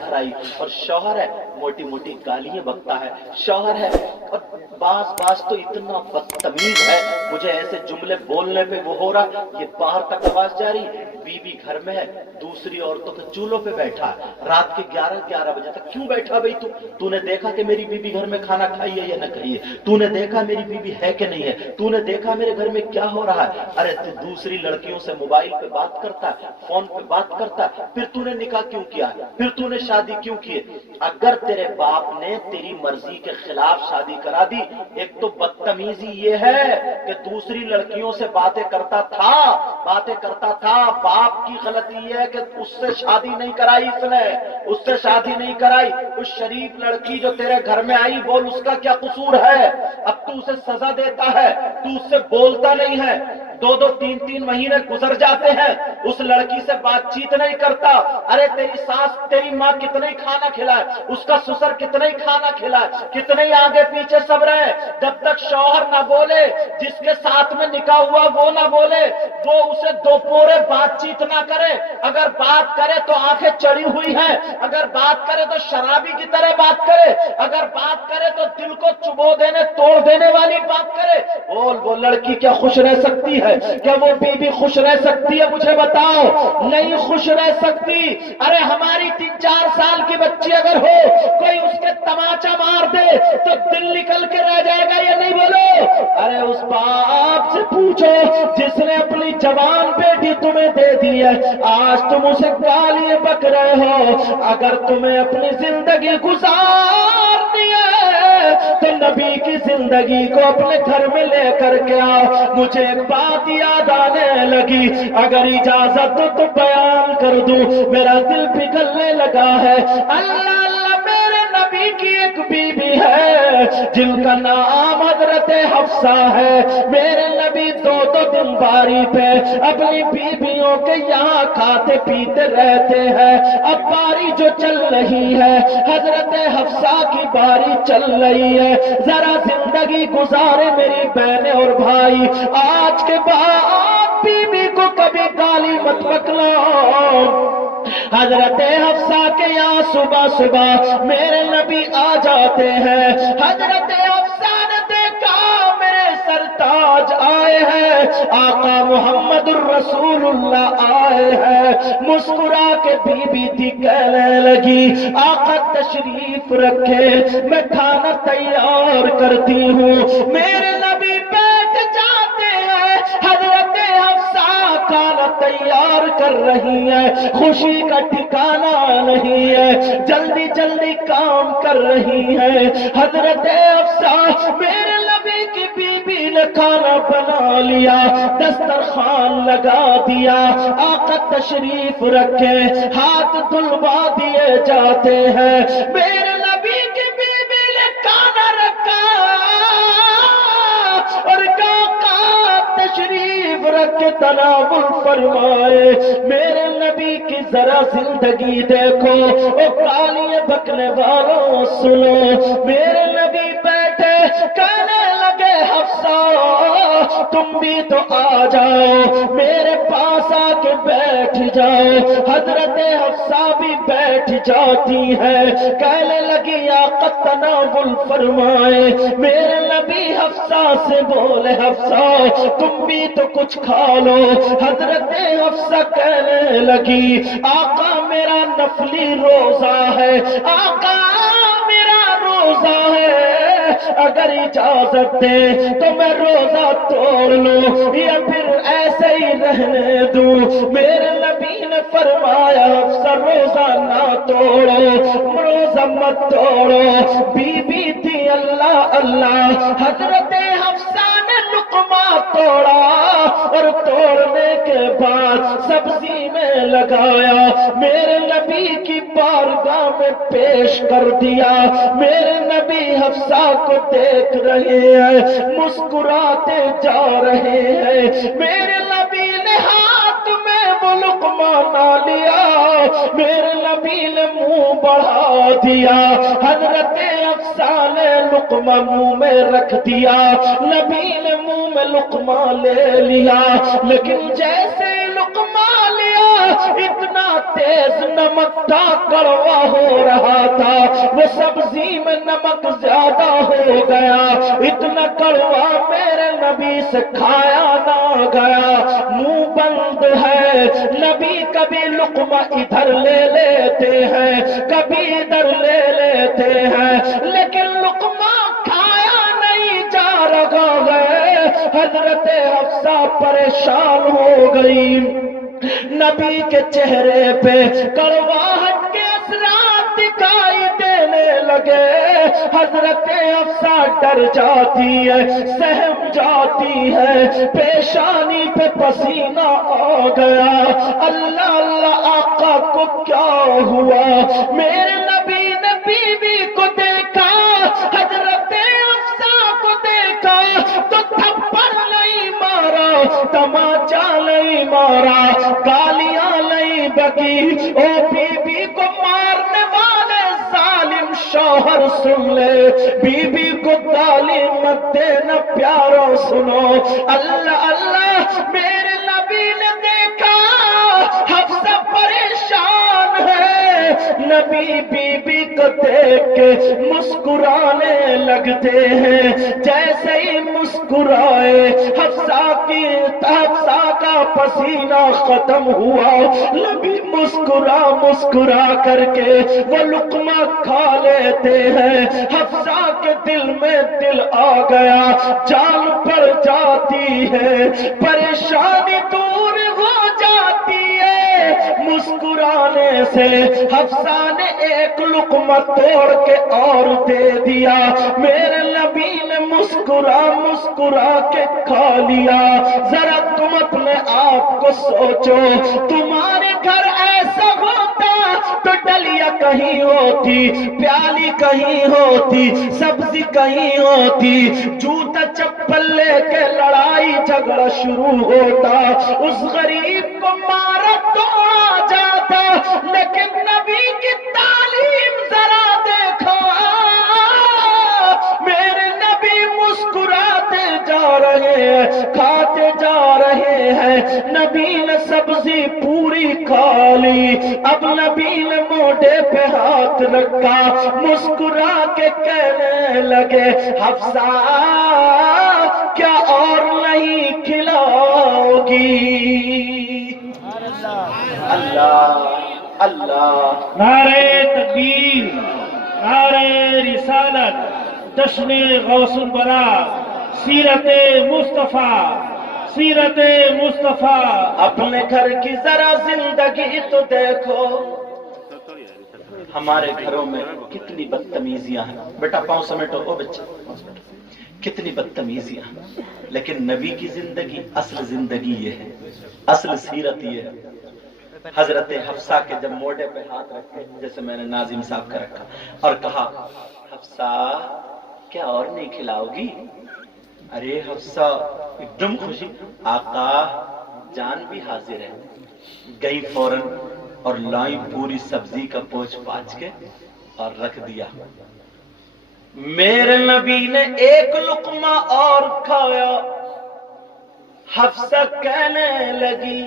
گھر آئی اور شوہر ہے موٹی موٹی گالیاں بکتا ہے، شوہر ہے اور بعض تو اتنا بدتمیز ہے، مجھے ایسے جملے بولنے پہ وہ ہو رہا، یہ باہر تک آواز جا رہی، بیوی گھر میں ہے دوسری عورتوں کے چولہوں پہ بیٹھا ہے، رات کے 11 بجے تک کیوں بیٹھا بھائی؟ تو نے دیکھا کہ میری بیوی گھر میں کھانا کھائی ہے یا نہ کھائی ہے؟ تو نے دیکھا میری بیوی ہے کہ نہیں ہے؟ تو نے دیکھا میرے گھر میں کیا ہو رہا ہے؟ ارے تو دوسری لڑکیوں سے موبائل پہ بات کرتا ہے، فون پہ بات کرتا ہے، پھر تو نے نکاح کیوں کیا؟ پھر تو نے شادی کیوں کی؟ اگر تیرے باپ نے تیری مرضی کے خلاف شادی کرا دی، ایک تو بدتمیزی یہ ہے کہ دوسری لڑکیوں سے باتیں کرتا تھا، باپ کی غلطی یہ ہے کہ اس سے شادی نہیں کرائی، اس سے شادی نہیں کرائی، اس شریف لڑکی جو تیرے گھر میں آئی، بول اس کا کیا قصور ہے؟ اب تو اسے سزا دیتا ہے، تو اس سے بولتا نہیں ہے، 2-3 مہینے گزر جاتے ہیں، اس لڑکی سے بات چیت نہیں کرتا۔ ارے تیری ساس تیری ماں کتنے کھانا کھلائے، اس کا سسر کتنے کھانا کھلائے، کتنے آگے پیچھے سب رہے، جب تک شوہر نہ بولے، جس کے ساتھ میں نکاح ہوا وہ نہ بولے، وہ اسے دو پورے بات چیت نہ کرے، اگر بات کرے تو آنکھیں چڑی ہوئی ہیں، اگر بات کرے تو شرابی کی طرح بات کرے، اگر بات کرے تو دل کو چبو دینے توڑ دینے والی بات کرے، وہ لڑکی کیا خوش رہ سکتی ہے؟ کیا وہ بیوی خوش رہ سکتی ہے؟ مجھے بتاؤ، نہیں خوش رہ سکتی۔ ارے ہماری 3-4 سال کی بچی اگر ہو، کوئی اس کے تماچا مار دے تو دل نکل کے رہ جائے گا یا نہیں؟ بولو۔ ارے اس باپ سے پوچھو جس نے اپنی جوان بیٹی تمہیں دے دی ہے، آج تم اسے گالیاں بک رہے ہو۔ اگر تمہیں اپنی زندگی گزارنی ہے تو نبی کی زندگی کو اپنے گھر میں لے کر کے آؤ۔ مجھے ایک بات یاد آنے لگی، اگر اجازت ہو تو بیان کر دوں، میرا دل پگھلنے لگا ہے۔ اللہ اللہ، میرے نبی کی ایک بیوی ہے جن کا نام حضرت حفصہ ہے۔ میرے نبی 2 دن باری پہ اپنی بیویوں کے یہاں کھاتے پیتے رہتے ہیں۔ اب باری جو چل رہی ہے، حضرت حفصہ کی باری چل رہی ہے، ذرا زندگی گزارے میری بہنیں اور بھائی، آج کے بعد بیوی کو کبھی گالی مت بکنا۔ حضرت حفصہ کے یہاں صبح صبح میرے نبی آ جاتے ہیں۔ حضرت حفصہ نے دیکھا میرے سرتاج آئے ہیں، آقا محمد الرسول اللہ آئے ہیں، مسکرا کے بی بی تھی کہنے لگی، آقا تشریف رکھے، میں کھانا تیار کرتی ہوں۔ میرے نبی بیٹھ جاتے ہیں، حضرت حفصہ کھانا تیار کر رہی ہے، خوشی کا ٹھکانہ نہیں ہے، جلدی جلدی کام کر رہی ہے۔ حضرت حفصہ میرے نبی کی بیوی نے کھانا بنا لیا، دسترخوان لگا دیا، آقا تشریف رکھے، ہاتھ دھلوا دیے جاتے ہیں۔ میرے نبی کی بیوی نے کھانا رکھا اور آقا تشریف رکھ کے تناول فرمائے۔ میرے نبی کی ذرا زندگی دیکھو، او گالیاں بکنے والوں سنو۔ میرے نبی بیٹھے کہنے لگے، حفصہ تم بھی تو آ جاؤ، میرے پاس آ کے بیٹھ جاؤ۔ حضرت حفصہ بھی بیٹھ جاتی ہے، کہنے لگی آقا تناول فرمائے۔ میرے نبی حفصہ سے بولے، حفصہ تم بھی تو کچھ کھا لو۔ حضرت حفصہ کہنے لگی، آقا میرا نفلی روزہ ہے، آقا میرا روزہ ہے، اگر اجازت دے تو میں روزہ توڑ لوں یا پھر ایسے ہی رہنے دوں۔ میرے نبی نے فرمایا، حفصہ روزہ نہ توڑو، روزہ مت توڑو۔ بی بی تھی اللہ اللہ، حضرت حفصہ نے لقمہ توڑا اور توڑنے کے بعد سبزی میں لگایا، میرے نبی کی بارگاہ میں پیش کر دیا۔ میرے نبی حفصہ کو دیکھ رہے ہیں، مسکراتے جا رہے ہیں۔ میرے نبی نے ہاتھ میں وہ لقمہ نہ لیا، میرے نبی نے منہ بڑھا دیا، حضرت حفصہ نے لقمہ منہ میں رکھ دیا، نبی نے منہ میں لقمہ لے لیا، لیکن جیسے لقمہ لیا اتنا تیز نمک تھا کڑوا ہو رہا تھا، وہ سبزی میں نمک زیادہ ہو گیا، اتنا کڑوا میرے نبی سے کھایا نہ گیا، منہ بند ہے۔ نبی کبھی لقمہ ادھر لے لیتے ہیں، کبھی ادھر لے لیتے ہیں، لیکن لقمہ کھایا نہیں جا رہا ہے۔ حضرت حفصہ پریشان ہو گئی، نبی کے چہرے پہ کڑواہٹ کے اثرات دکھائی دینے لگے۔ حضرت حفصہ ڈر جاتی ہے، سہم جاتی ہے، پیشانی پہ پسینہ آ گیا۔ اللہ اللہ، آقا کو کیا ہوا؟ میرے نبی نے بیوی کو دیکھا، حضرت حفصہ کو دیکھا تو تھپڑ نہیں مارا، تماچا نہیں مارا، گالیاں نہیں بکی۔ او بیوی کو مارنے والے ظالم شوہر سن لے، بیوی کو گالی مت دینا پیارو سنو۔ اللہ اللہ، میرے نبی نے دیکھا حفصہ پریشان ہے، نبی بیوی کو دیکھ کے مسکرانے لگتے ہیں۔ جیسے ہی مسکرائے، حفصہ کا پسینہ ختم ہوا، نبی مسکرا کر کے وہ لقمہ کھا لیتے ہیں۔ حفصہ کے دل میں دل آ گیا، جان پڑ جاتی ہے، پریشانی دور ہو جاتی ہے۔ مسکرانے سے حفصہ نے ایک لقمہ توڑ کے اور دے دیا، میرے نبی نے مسکرا کے کھا لیا۔ ذرا تم اپنے آپ کو سوچو، تمہارے گھر ایسا ہوتا تو ڈلیا کہیں ہوتی، پیالی کہیں ہوتی، سبزی کہیں ہوتی، جوتا چپل لے کے لڑائی جھگڑا شروع ہوتا، اس غریب کو مارا توڑا جاتا، لیکن نبی کی تعلیم ذرا دیکھو، میرے نبی مسکراتے جا رہے ہیں، کھاتے جا رہے ہیں۔ نبی نے سبزی پوری کھا لی، اب نبی نے موڈے پہ ہاتھ رکھا، مسکرا کے کہنے لگے، حفصہ کیا اور نہیں کھلاؤ گی؟ اللہ اللہ، نعرہ تکبیر، نعرہ رسالت، جشن غوث البرا، سیرت مصطفیٰ، سیرت مصطفیٰ۔ اپنے گھر کی ذرا زندگی تو دیکھو، ہمارے گھروں میں کتنی بدتمیزیاں ہیں۔ بیٹا پاؤں سمیٹو، او بچہ کتنی بدتمیزیاں ہیں، لیکن نبی کی زندگی، اصل زندگی یہ ہے، اصل سیرت یہ ہے۔ حضرت حفصہ کے جب موڈے پہ ہاتھ رکھے، جیسے میں نے ناظم صاحب کا رکھا، اور کہا، حفصہ کیا اور نہیں کھلاؤ گی؟ ارے حفصہ ایک دم خوشی، آقا جان بھی حاضر ہے، گئی فوراً اور لائی پوری سبزی کا پوچھ پاچھ کے اور رکھ دیا۔ میرے نبی نے ایک لقمہ اور کھایا، حفصہ کہنے لگی،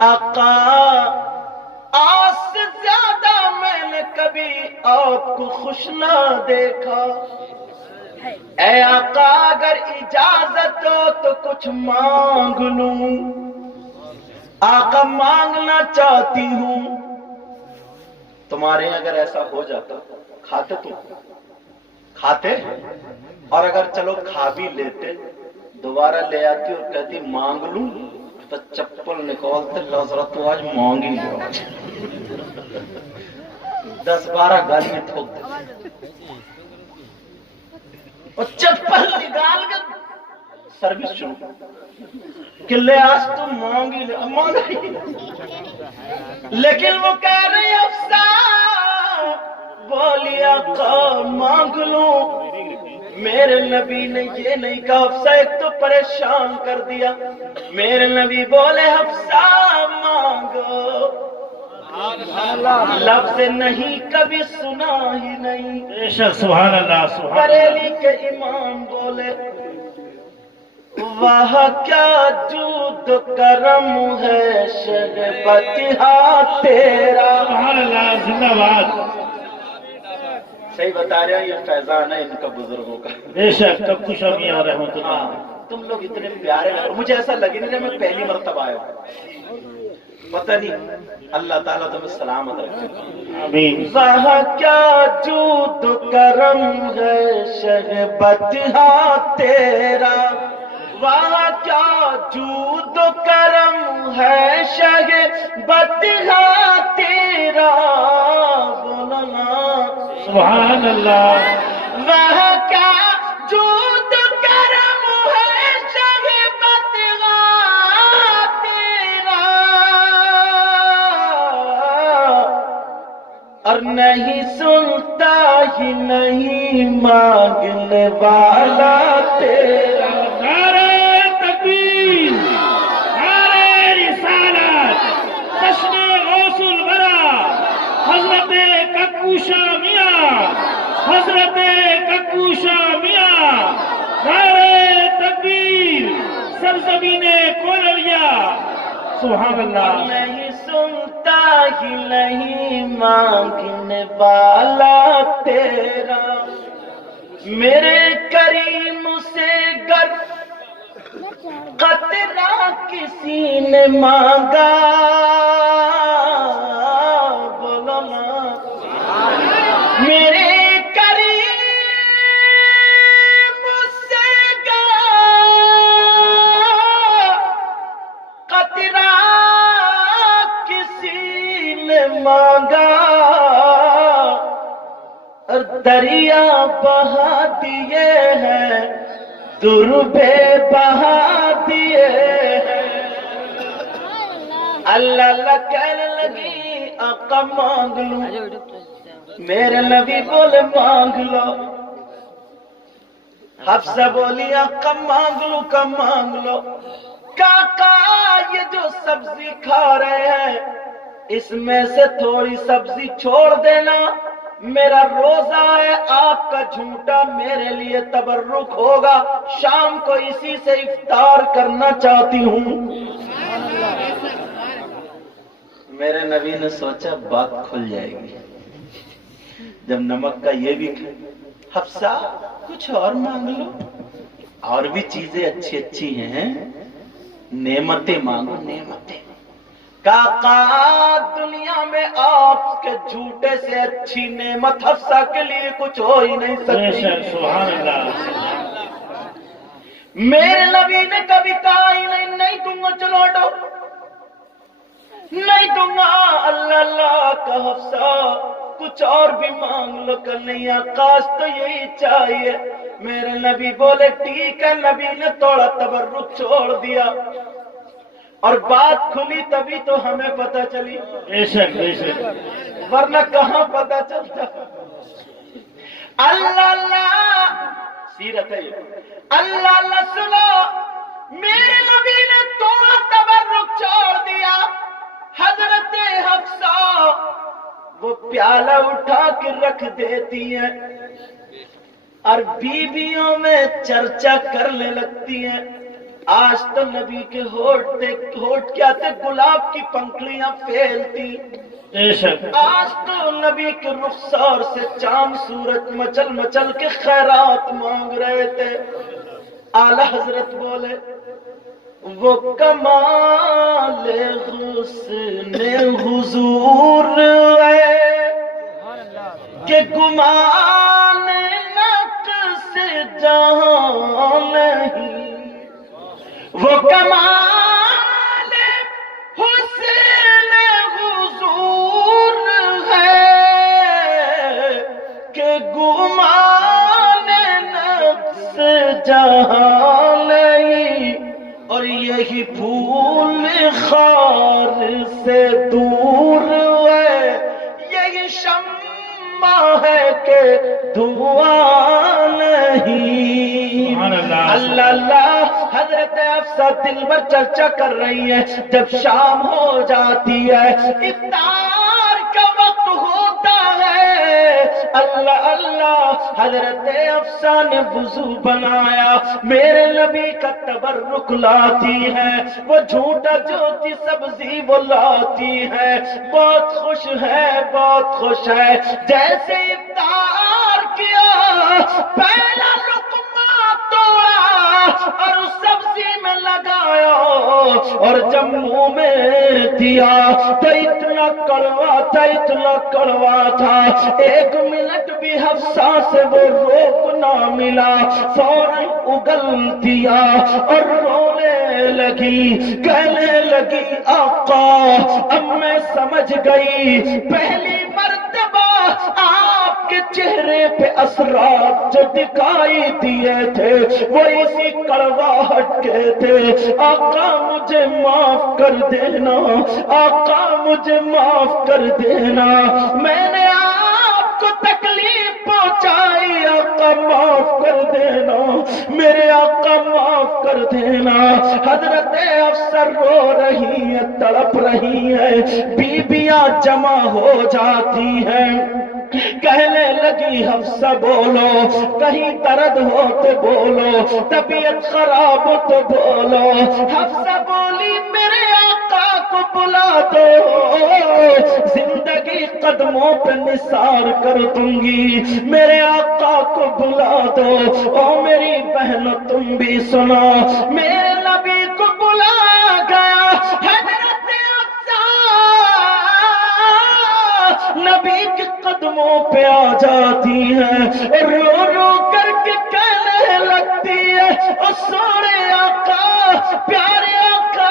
آقا آج سے زیادہ میں نے کبھی آپ کو خوش نہ دیکھا، اے آقا اگر اجازت ہو تو کچھ مانگ لوں؟ آقا مانگنا چاہتی ہوں۔ تمہارے اگر ایسا ہو جاتا کھاتے تم؟ کھاتے؟ اور اگر چلو کھا بھی لیتے، دوبارہ لے آتی اور کہتی مانگ لوں، تو چپل نکالتے، ذرا تو آج مانگ ہی لو، 10-12 گالیاں ٹھوک دیتے، اور چپل نکال کے سروس شروع کہ لے آج تم مانگ ہی لے، مانگ ہی لے۔ لیکن وہ کہہ رہی حفصہ، بولی آقا مانگ لوں؟ میرے نبی نے یہ نہیں کہا، حفصہ ایک تو پریشان کر دیا۔ میرے نبی بولے حفصہ مانگو، لفظ نہیں کبھی سنا ہی نہیں۔ بے شک، سبحان اللہ، سبحان اللہ۔ بریلی کے امام بولے واہ کیا جود کرم ہے شربتہ تیرا. سبحان اللہ، زندہ باد. صحیح بتا رہے ہیں، یہ فیضان ہے ان کا بزرگوں کا. بے شک کبکو شاہ میاں رحمۃ اللہ. ہاں، تم لوگ اتنے پیارے لگ رہے، مجھے ایسا لگے نہیں میں پہلی مرتبہ آیا ہوں. پتہ نہیں، اللہ تعالیٰ تمہیں سلامت رکھے. آمین. واہ کیا جود کرم ہے شربتہ تیرا. واہ کیا جود کرم ہے شربتہ تیرا. بولنا سبحان اللہ. واہ کیا جود کرم ہے شربتہ تیرا. اور نہیں سنتا ہی نہیں مانگنے والا تیرا. نعرہ تکبیر، نعرہ رسالت، جشن غوث الورا حضرت ککو شاہ میاں، حضرت ککو شاہ میاں. نعرہ تکبیر، سرزمین کولریا. سبحان اللہ. نہیں سنتا ہی نہیں مانگنے والا تیرا. میرے کریم سے گر قطرہ کسی نے مانگا. بولو نا. میرے کریم سے گر قطرہ کسی نے مانگا. اور دریا بہا دیے ہیں، دربے بہا دیے ہیں. اللہ اللہ کہنے لگی آقا مانگ لوں. میرے نبی بولے مانگ لو. حفصہ بولی آقا مانگ لوں کا مانگ لو. کاکا یہ جو سبزی کھا رہے ہیں اس میں سے تھوڑی سبزی چھوڑ دینا. میرا روزہ ہے، آپ کا جھوٹا میرے لیے تبرک ہوگا. شام کو اسی سے افطار کرنا چاہتی ہوں. میرے نبی نے سوچا بات کھل جائے گی جب نمک کا یہ بھی حفصہ کچھ اور مانگ لو. اور بھی چیزیں اچھی اچھی ہیں، نعمتیں مانگو. نعمتیں کاقا دنیا میں آپ کے جھوٹے سے اچھی نعمت حفصہ کے لیے کچھ ہو ہی نہیں بے سکتی. شک. سبحان اللہ. میرے نبی نے کبھی کہا ہی نہیں نہیں دوں گا، چلو ہٹو نہیں دوں گا. اللہ اللہ کا حفصہ کچھ اور بھی مانگ لو. کہ نہیں آقا تو یہی چاہیے. میرے نبی بولے ٹھیک ہے. نبی نے تھوڑا تبرک چھوڑ دیا اور بات کھلی تبھی تو ہمیں پتہ چلی، بے شک بے شک. ورنہ کہاں پتہ چلتا. اللہ اللہ سیرت ہے یہ. اللہ اللہ سنو، میرے نبی نے تھوڑا تبرک چھوڑ دیا. حضرت حفصہ وہ پیالہ اٹھا کے رکھ دیتی ہیں اور بیویوں میں چرچا کرنے لگتی ہیں. آج تو نبی کے ہوٹ کیا تھے، گلاب کی پنکھڑیاں پھیلتی. بے شک. آج تو نبی کے رخسار سے چاند سورج مچل مچل کے خیرات مانگ رہے تھے. اعلی حضرت بولے وہ کمال حسن حضور ہے کہ گمان نقص جہاں نہیں. وہ کمال حسن حضور ہے کہ گمان نقص جہاں نہیں. اور یہی پھول خار سے دور ہے، یہی شمع ہے کہ دعا نہیں. اللہ اللہ. حضرت حفصہ دل بھر چرچا کر رہی ہے. جب شام ہو جاتی ہے، افطار کا وقت ہوتا ہے، اللہ اللہ اللہ، حضرت حفصہ نے وضو بنایا، میرے نبی کا تبرک لاتی ہے، وہ جھوٹا جوتی سبزی وہ لاتی ہے، بہت خوش ہے بہت خوش ہے، جیسے افطار کیا پہلا لقمہ توڑا اور اس سبزی میں لگایا اور جب منہ میں دیا تو اتنا کڑوا تھا اتنا کڑوا تھا، 1 منٹ بھی حفصہ سے وہ روک نہ ملا، فوراً اگل دیا اور رونے لگی، کہنے لگی آقا اب میں سمجھ گئی، پہلی مرتبہ آپ کے چہرے پہ اثرات جو دکھائی دیے تھے وہ اسی کڑواہٹ کے تھے، آقا مجھے معاف کر دینا، آقا مجھے معاف کر دینا، میں نے آپ کو تکلیف پہنچائی، آقا معاف کر دینا، میرے آقا معاف کر دینا۔ حضرت حفصہ رو رہی ہے، تڑپ رہی ہے، بیویاں جمع ہو جاتی ہیں، کہنے لگی حفصہ بولو، کہیں درد ہو تو بولو، طبیعت خراب ہو تو بولو۔ حفصہ بولی میرے آقا کو بلا دو، زندگی قدموں پہ نثار کر دوں گی، میرے آقا کو بلا دو۔ او میری بہن تم بھی سنو، میرے نبی کو بلایا گیا، حضرت حفصہ نبی کے قدموں پہ آ جاتی ہے، رو رو کر کے کہنے لگتی ہے او سونے آقا، پیارے آقا،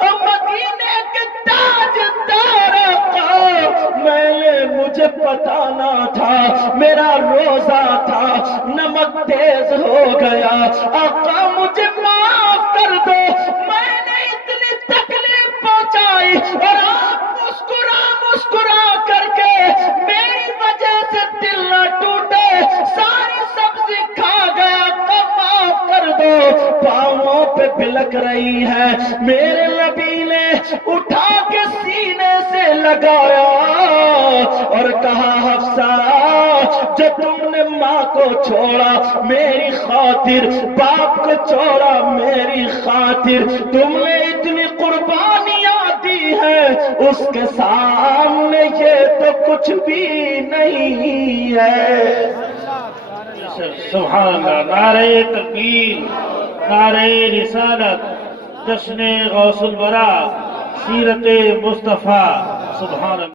او مدینے کے تاجدار آقا، مجھے پتا نہ تھا، میرا روزہ تھا، نمک تیز ہو گیا، آقا مجھے معاف کر دو، میں نے اتنی تکلیف پہنچائی اور آپ مسکرا کر کے میری وجہ سے دل نہ ٹوٹے، ساری سبزی کھا گیا، معاف کر دو۔ پاؤں پہ بلک رہی ہے، میرے نبی نے اٹھا کے سینے سے لگایا اور کہا حفصہ جو تم نے ماں کو چھوڑا میری خاطر، باپ کو چھوڑا میری خاطر، تم نے اتنی قربانیاں دی ہیں، اس کے سامنے یہ تو کچھ بھی نہیں ہے۔ سبحان اللہ، نعرہ تکبیر، نعرہ رسالت، جشن غوث الورا، سیرت مصطفیٰ، سبحان اللہ۔